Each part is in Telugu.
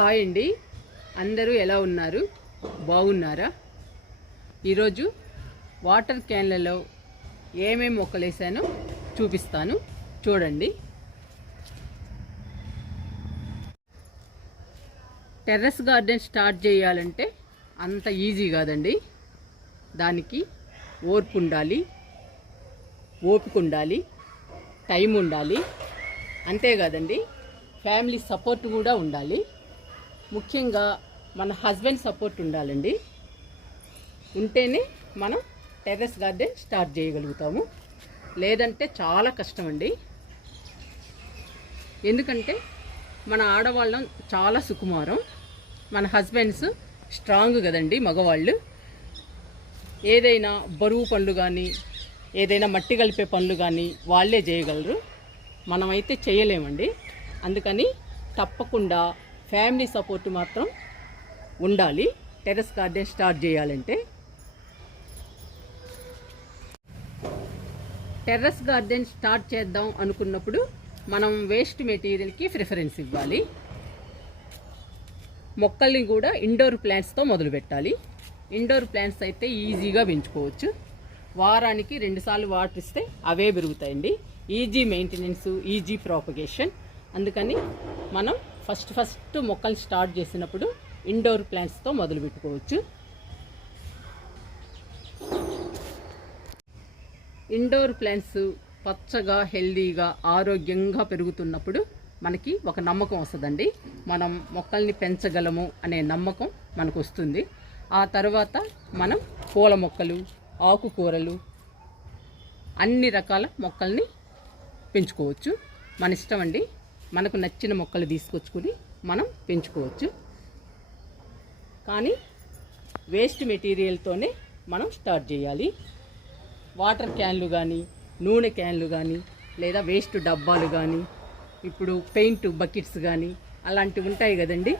హాయ్ అండి, అందరూ ఎలా ఉన్నారు? బాగున్నారా? ఈరోజు వాటర్ క్యాన్లలో ఏమేమి మొక్కలు వేసానో చూపిస్తాను, చూడండి. టెర్రస్ గార్డెన్ స్టార్ట్ చేయాలంటే అంత ఈజీ కాదండి. దానికి ఓర్పు ఉండాలి, ఓపిక ఉండాలి, టైం ఉండాలి. అంతేకాదండి, ఫ్యామిలీ సపోర్ట్ కూడా ఉండాలి. ముఖ్యంగా మన హస్బెండ్ సపోర్ట్ ఉండాలండి. ఉంటేనే మనం టెర్రస్ గార్డెన్ స్టార్ట్ చేయగలుగుతాము. లేదంటే చాలా కష్టం అండి. ఎందుకంటే మన ఆడవాళ్ళం చాలా సుకుమారం, మన హస్బెండ్స్ స్ట్రాంగ్ కదండి. మగవాళ్ళు ఏదైనా బరువు పనులు కానీ, ఏదైనా మట్టి కలిపే పనులు కానీ వాళ్ళే చేయగలరు, మనమైతే చేయలేమండి. అందుకని తప్పకుండా ఫ్యామిలీ సపోర్ట్ మాత్రం ఉండాలి టెర్రస్ గార్డెన్ స్టార్ట్ చేయాలంటే. టెర్రస్ గార్డెన్ స్టార్ట్ చేద్దాం అనుకున్నప్పుడు మనం వేస్ట్ మెటీరియల్కి ప్రిఫరెన్స్ ఇవ్వాలి. మొక్కల్ని కూడా ఇండోర్ ప్లాంట్స్తో మొదలు పెట్టాలి. ఇండోర్ ప్లాంట్స్ అయితే ఈజీగా పెంచుకోవచ్చు. వారానికి 2 సార్లు వాటర్ ఇస్తే అవే పెరుగుతాయండి. Easy maintenance, easy propagation. అందుకని మనం ఫస్ట్ మొక్కలు స్టార్ట్ చేసినప్పుడు ఇండోర్ ప్లాంట్స్తో మొదలు పెట్టుకోవచ్చు. ఇండోర్ ప్లాంట్స్ పచ్చగా, హెల్దీగా, ఆరోగ్యంగా పెరుగుతున్నప్పుడు మనకి ఒక నమ్మకం వస్తుందండి. మనం మొక్కల్ని పెంచగలము అనే నమ్మకం మనకు వస్తుంది. ఆ తర్వాత మనం పూల మొక్కలు, ఆకుకూరలు, అన్ని రకాల మొక్కల్ని పెంచుకోవచ్చు. మన ఇష్టం అండి. మనకు నచ్చిన మొక్కలు తీసుకొచ్చుకొని మనం పెంచుకోవచ్చు. కానీ వేస్ట్ మెటీరియల్తోనే మనం స్టార్ట్ చేయాలి. వాటర్ క్యాన్లు కానీ, నూనె క్యాన్లు కానీ, లేదా వేస్ట్ డబ్బాలు కానీ, ఇప్పుడు పెయింట్ బకెట్స్ కానీ అలాంటివి ఉంటాయి కదండి.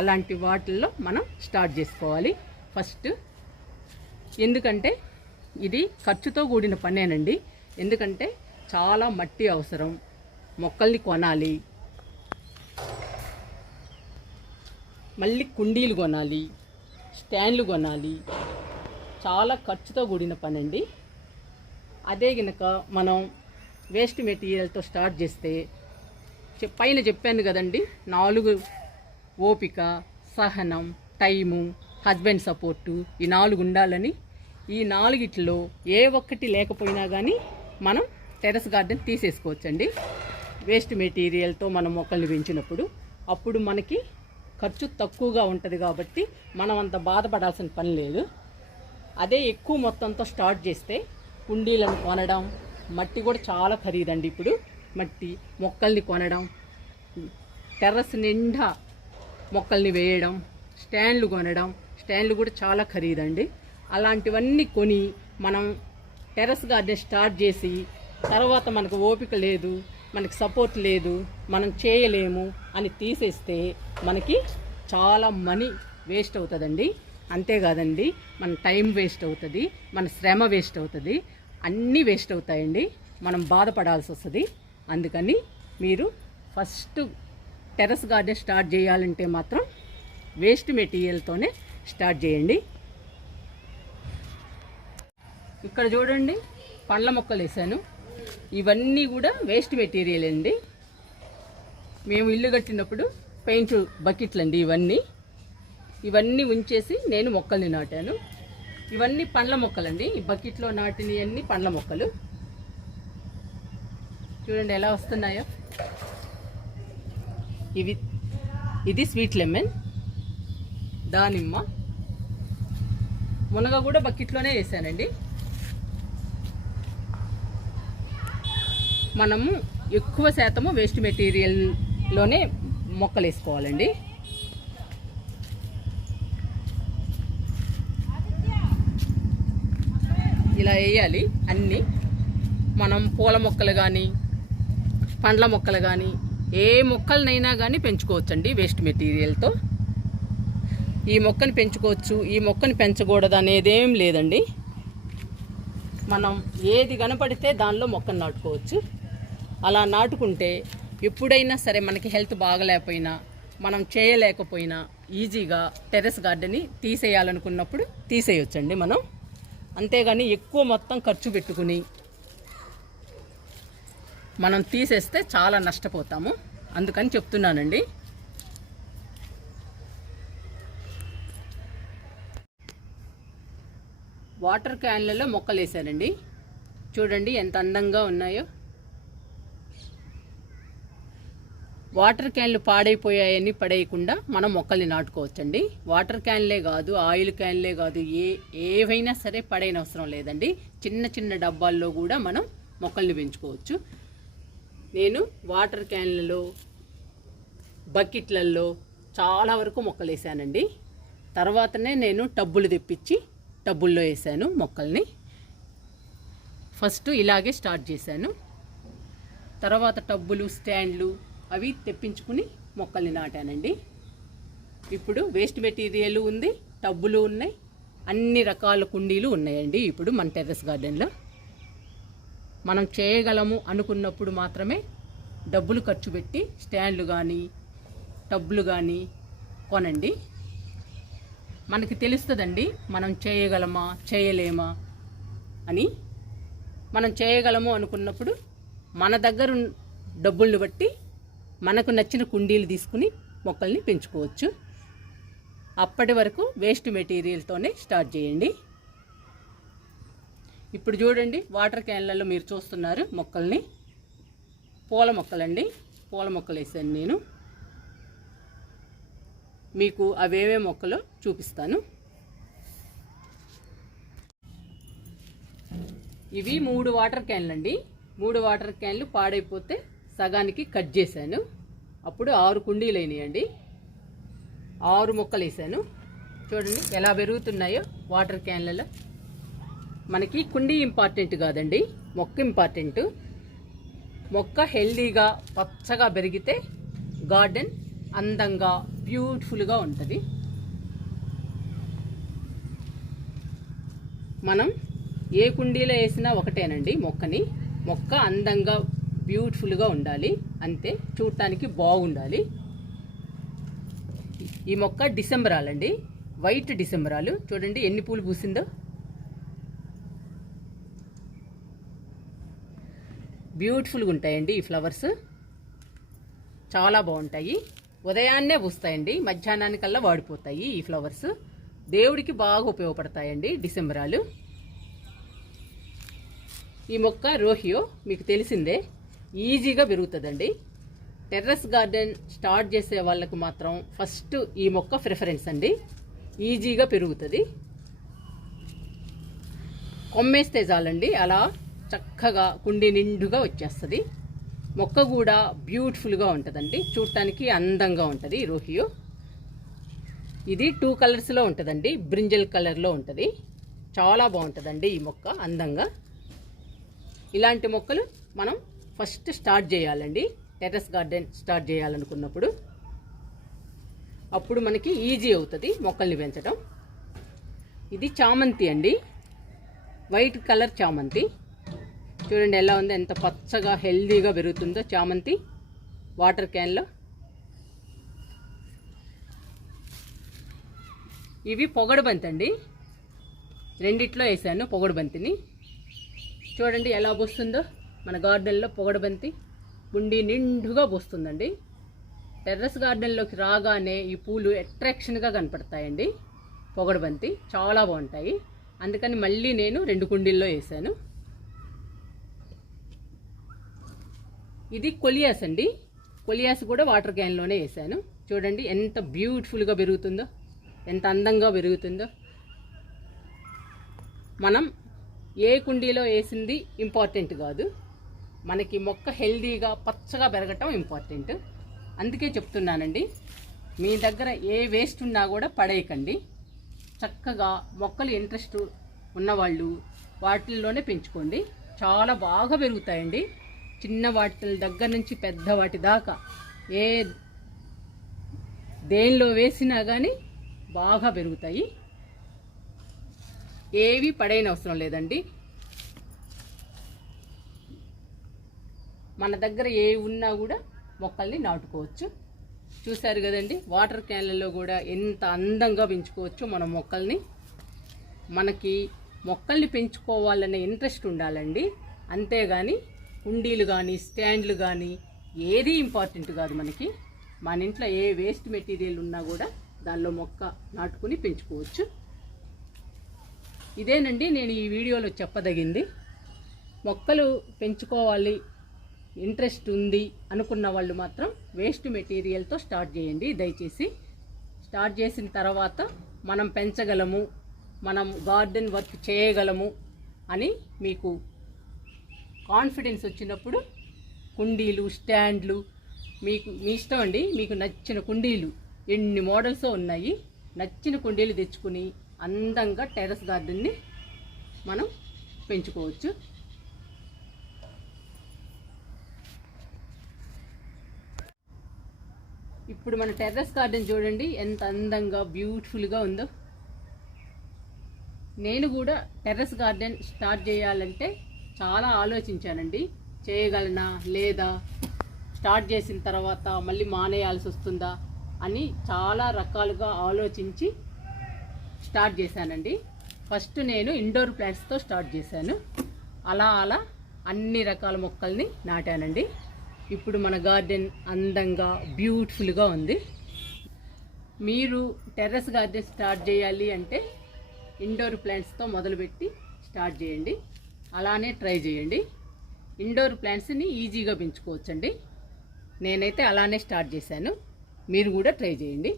అలాంటి వాటిల్లో మనం స్టార్ట్ చేసుకోవాలి ఫస్ట్. ఎందుకంటే ఇది ఖర్చుతో కూడిన పనేనండి. ఎందుకంటే చాలా మట్టి అవసరం, మొక్కల్ని కొనాలి, మళ్ళీ కుండీలు కొనాలి, స్టాండ్లు కొనాలి. చాలా ఖర్చుతో కూడిన పని అండి. అదే గనక మనం వేస్ట్ మెటీరియల్తో స్టార్ట్ చేస్తే, పైన చెప్పాను కదండి, 4 ఓపిక, సహనం, టైము, హస్బెండ్ సపోర్టు, ఈ 4 ఉండాలని. ఈ 4 ఏ ఒక్కటి లేకపోయినా కానీ మనం టెర్రస్ గార్డెన్ తీసేసుకోవచ్చండి. వేస్ట్ మెటీరియల్తో మనం మొక్కల్ని పెంచినప్పుడు అప్పుడు మనకి ఖర్చు తక్కువగా ఉంటుంది కాబట్టి మనం అంత బాధపడాల్సిన పని లేదు. అదే ఎక్కువ మొత్తంతో స్టార్ట్ చేస్తే కుండీలను కొనడం, మట్టి కూడా చాలా ఖరీదండి. ఇప్పుడు మట్టి, మొక్కల్ని కొనడం, టెర్రస్ నిండా మొక్కల్ని వేయడం, స్టాండ్లు కొనడం, స్టాండ్లు కూడా చాలా ఖరీదండి. అలాంటివన్నీ కొని మనం టెర్రస్ గార్డెన్ స్టార్ట్ చేసి తర్వాత మనకు ఓపిక లేదు, మనకి సపోర్ట్ లేదు, మనం చేయలేము అని తీసేస్తే మనకి చాలా మనీ వేస్ట్ అవుతుందండి. అంతేకాదండి, మన టైం వేస్ట్ అవుతుంది, మన శ్రమ వేస్ట్ అవుతుంది, అన్నీ వేస్ట్ అవుతాయండి. మనం బాధపడాల్సి వస్తుంది. అందుకని మీరు ఫస్ట్ టెర్రస్ గార్డెన్ స్టార్ట్ చేయాలంటే మాత్రం వేస్ట్ మెటీరియల్తోనే స్టార్ట్ చేయండి. ఇక్కడ చూడండి, పండ్ల మొక్కలు వేసాను. ఇవన్నీ కూడా వేస్ట్ మెటీరియల్ అండి. మేము ఇల్లు కట్టినప్పుడు పెయింట్ బకెట్లు అండి ఇవన్నీ ఉంచేసి నేను మొక్కల్ని నాటాను. ఇవన్నీ పండ్ల మొక్కలండి. ఈ బకెట్లో నాటినవన్నీ పండ్ల మొక్కలు. చూడండి ఎలా వస్తున్నాయో. ఇది స్వీట్ లెమన్, దానిమ్మ, మునగ కూడా బకెట్లోనే వేసానండి. మనము ఎక్కువ శాతము వేస్ట్ మెటీరియల్లోనే మొక్కలు వేసుకోవాలండి. ఇలా వేయాలి అన్నీ. మనం పూల మొక్కలు కానీ, పండ్ల మొక్కలు కానీ, ఏ మొక్కలనైనా కానీ పెంచుకోవచ్చండి వేస్ట్ మెటీరియల్తో. ఈ మొక్కని పెంచుకోవచ్చు, ఈ మొక్కని పెంచకూడదు అనేదేం లేదండి. మనం ఏది కనపడితే దానిలో మొక్కను నాటుకోవచ్చు. అలా నాటుకుంటే ఎప్పుడైనా సరే మనకి హెల్త్ బాగలేకపోయినా మనం చేయలేకపోయినా ఈజీగా టెర్రస్ గార్డెన్ని తీసేయాలనుకున్నప్పుడు తీసేయొచ్చండి మనం. అంతేగాని ఎక్కువ మొత్తం ఖర్చు పెట్టుకుని మనం తీసేస్తే చాలా నష్టపోతాము. అందుకని చెప్తున్నానండి. వాటర్ క్యాన్లలో మొక్కలు వేసానండి. చూడండి ఎంత అందంగా ఉన్నాయో. వాటర్ క్యాన్లు పాడైపోయాయని పడేయకుండా మనం మొక్కల్ని నాటుకోవచ్చండి. వాటర్ క్యాన్లే కాదు, ఆయిల్ క్యాన్లే కాదు, ఏవైనా సరే పడైన అవసరం లేదండి. చిన్న చిన్న డబ్బాల్లో కూడా మనం మొక్కల్ని పెంచుకోవచ్చు. నేను వాటర్ క్యాన్లలో, బకెట్లలో చాలా వరకు మొక్కలు వేసానండి. తర్వాతనే నేను టబ్బులు తెప్పించి టబ్బుల్లో వేసాను మొక్కల్ని. ఫస్ట్ ఇలాగే స్టార్ట్ చేశాను. తర్వాత టబ్బులు, స్టాండ్లు అవి తెప్పించుకుని మొక్కల్ని నాటానండి. ఇప్పుడు వేస్ట్ మెటీరియల్ ఉంది, టబ్బులు ఉన్నాయి, అన్ని రకాల కుండీలు ఉన్నాయండి. ఇప్పుడు మన టెర్రస్ గార్డెన్లో మనం చేయగలము అనుకున్నప్పుడు మాత్రమే డబ్బులు ఖర్చు పెట్టి స్టాండ్లు కానీ టబ్బులు కానీ కొనండి. మనకి తెలుస్తుందండి మనం చేయగలమా చేయలేమా అని. మనం చేయగలము అనుకున్నప్పుడు మన దగ్గర డబ్బుల్ని బట్టి మనకు నచ్చిన కుండీలు తీసుకుని మొక్కల్ని పెంచుకోవచ్చు. అప్పటి వరకు వేస్ట్ మెటీరియల్తోనే స్టార్ట్ చేయండి. ఇప్పుడు చూడండి వాటర్ క్యాన్లలో మీరు చూస్తున్నారు మొక్కల్ని. పూల మొక్కలండి, పూల మొక్కలు వేసాను నేను. మీకు అవేవే మొక్కలో చూపిస్తాను. ఇవి 3 వాటర్ క్యాన్లు అండి. 3 వాటర్ క్యాన్లు పాడైపోతే సగానికి కట్ చేశాను. అప్పుడు 6 కుండీలు అయినాయండి. 6 మొక్కలు వేసాను. చూడండి ఎలా పెరుగుతున్నాయో వాటర్ క్యాన్లలో. మనకి కుండీ ఇంపార్టెంట్ కాదండి, మొక్క ఇంపార్టెంట్. మొక్క హెల్దీగా పచ్చగా పెరిగితే గార్డెన్ అందంగా బ్యూటిఫుల్గా ఉంటుంది. మనం ఏ కుండీలో వేసినా ఒకటేనండి మొక్కని. మొక్క అందంగా బ్యూటిఫుల్గా ఉండాలి, అంతే. చూడటానికి బాగుండాలి. ఈ మొక్క డిసెంబరాలండి, వైట్ డిసెంబరాలు. చూడండి ఎన్ని పూలు పూసిందో. బ్యూటిఫుల్గా ఉంటాయండి ఈ ఫ్లవర్స్, చాలా బాగుంటాయి. ఉదయాన్నే పూస్తాయండి, మధ్యాహ్నానికల్లా వాడిపోతాయి ఈ ఫ్లవర్స్. దేవుడికి బాగా ఉపయోగపడతాయండి డిసెంబరాలు. ఈ మొక్క రోహియో మీకు తెలిసిందే, ఈజీగా పెరుగుతుందండి. టెర్రస్ గార్డెన్ స్టార్ట్ చేసే వాళ్ళకు మాత్రం ఫస్ట్ ఈ మొక్క ప్రిఫరెన్స్ అండి. ఈజీగా పెరుగుతుంది. కొమ్మేస్తే చాలండి, అలా చక్కగా కుండీ నిండుగా వచ్చేస్తుంది. మొక్క కూడా బ్యూటిఫుల్గా ఉంటుందండి, చూడటానికి అందంగా ఉంటుంది ఈ రోహియో. ఇది 2 కలర్స్లో ఉంటుందండి, బ్రింజల్ కలర్లో ఉంటుంది. చాలా బాగుంటుందండి ఈ మొక్క, అందంగా. ఇలాంటి మొక్కలు మనం ఫస్ట్ స్టార్ట్ చేయాలండి టెర్రస్ గార్డెన్ స్టార్ట్ చేయాలనుకున్నప్పుడు. అప్పుడు మనకి ఈజీ అవుతుంది మొక్కల్ని పెంచడం. ఇది చామంతి అండి, వైట్ కలర్ చామంతి. చూడండి ఎలా ఉందో, ఎంత పచ్చగా హెల్దీగా పెరుగుతుందో చామంతి వాటర్ క్యాన్లో. ఇవి పొగడుబంతి అండి, రెండిట్లో వేసాను పొగడుబంతిని. చూడండి ఎలా పోస్తుందో మన గార్డెన్లో పొగడుబంతి. కుండీ నిండుగా పోస్తుందండి. టెర్రస్ గార్డెన్లోకి రాగానే ఈ పూలు అట్రాక్షన్గా కనపడతాయండి. పొగడుబంతి చాలా బాగుంటాయి. అందుకని మళ్ళీ నేను 2 కుండీల్లో వేసాను. ఇది కొలియాస్ అండి, కొలియాస్ కూడా వాటర్ క్యాన్లోనే వేసాను. చూడండి ఎంత బ్యూటిఫుల్గా పెరుగుతుందో, ఎంత అందంగా పెరుగుతుందో. మనం ఏ కుండీలో వేసింది ఇంపార్టెంట్ కాదు, మనకి మొక్క హెల్దీగా పచ్చగా పెరగటం ఇంపార్టెంట్. అందుకే చెప్తున్నానండి, మీ దగ్గర ఏ వేస్ట్ ఉన్నా కూడా పడేయకండి. చక్కగా మొక్కలు ఇంట్రెస్ట్ ఉన్నవాళ్ళు వాటిల్లోనే పెంచుకోండి, చాలా బాగా పెరుగుతాయండి. చిన్న వాటి దగ్గర నుంచి పెద్ద వాటి దాకా దేనిలో వేసినా కానీ బాగా పెరుగుతాయి. ఏవి పడైన అవసరం లేదండి. మన దగ్గర ఏ ఉన్నా కూడా మొక్కల్ని నాటుకోవచ్చు. చూశారు కదండి, వాటర్ క్యాన్లలో కూడా ఎంత అందంగా పెంచుకోవచ్చు మన మొక్కల్ని. మనకి మొక్కల్ని పెంచుకోవాలనే ఇంట్రెస్ట్ ఉండాలండి, అంతేగాని కుండీలు కానీ స్టాండ్లు కానీ ఏది ఇంపార్టెంట్ కాదు మనకి. మన ఇంట్లో ఏ వేస్ట్ మెటీరియల్ ఉన్నా కూడా దానిలో మొక్క నాటుకుని పెంచుకోవచ్చు. ఇదేనండి నేను ఈ వీడియోలో చెప్పదగింది. మొక్కలు పెంచుకోవాలి ఇంట్రెస్ట్ ఉంది అనుకున్న వాళ్ళు మాత్రం వేస్ట్ మెటీరియల్తో స్టార్ట్ చేయండి. దయచేసి స్టార్ట్ చేసిన తర్వాత మనం పెంచగలము, మనం గార్డెన్ వర్క్ చేయగలము అని మీకు కాన్ఫిడెన్స్ వచ్చినప్పుడు కుండీలు స్టాండ్లు మీకు మీ ఇష్టం అండి. మీకు నచ్చిన కుండీలు ఎన్ని మోడల్స్ ఉన్నాయి, నచ్చిన కుండీలు తెచ్చుకుని అందంగా టెర్రస్ గార్డెన్ని మనం పెంచుకోవచ్చు. ఇప్పుడు మన టెర్రస్ గార్డెన్ చూడండి ఎంత అందంగా బ్యూటిఫుల్గా ఉందో. నేను కూడా టెర్రస్ గార్డెన్ స్టార్ట్ చేయాలంటే చాలా ఆలోచించానండి. చేయగలనా లేదా, స్టార్ట్ చేసిన తర్వాత మళ్ళీ మానేయాల్సి వస్తుందా అని చాలా రకాలుగా ఆలోచించి స్టార్ట్ చేశానండి. ఫస్ట్ నేను ఇండోర్ ప్లాంట్స్తో స్టార్ట్ చేశాను. అలా అలా అన్ని రకాల మొక్కల్ని నాటానండి. ఇప్పుడు మన గార్డెన్ అందంగా బ్యూటిఫుల్గా ఉంది. మీరు టెర్రస్ గార్డెన్ స్టార్ట్ చేయాలి అంటే ఇండోర్ ప్లాంట్స్తో మొదలుపెట్టి స్టార్ట్ చేయండి. అలానే ట్రై చేయండి. ఇండోర్ ప్లాంట్స్ని ఈజీగా పెంచుకోవచ్చండి. నేనైతే అలానే స్టార్ట్ చేశాను, మీరు కూడా ట్రై చేయండి.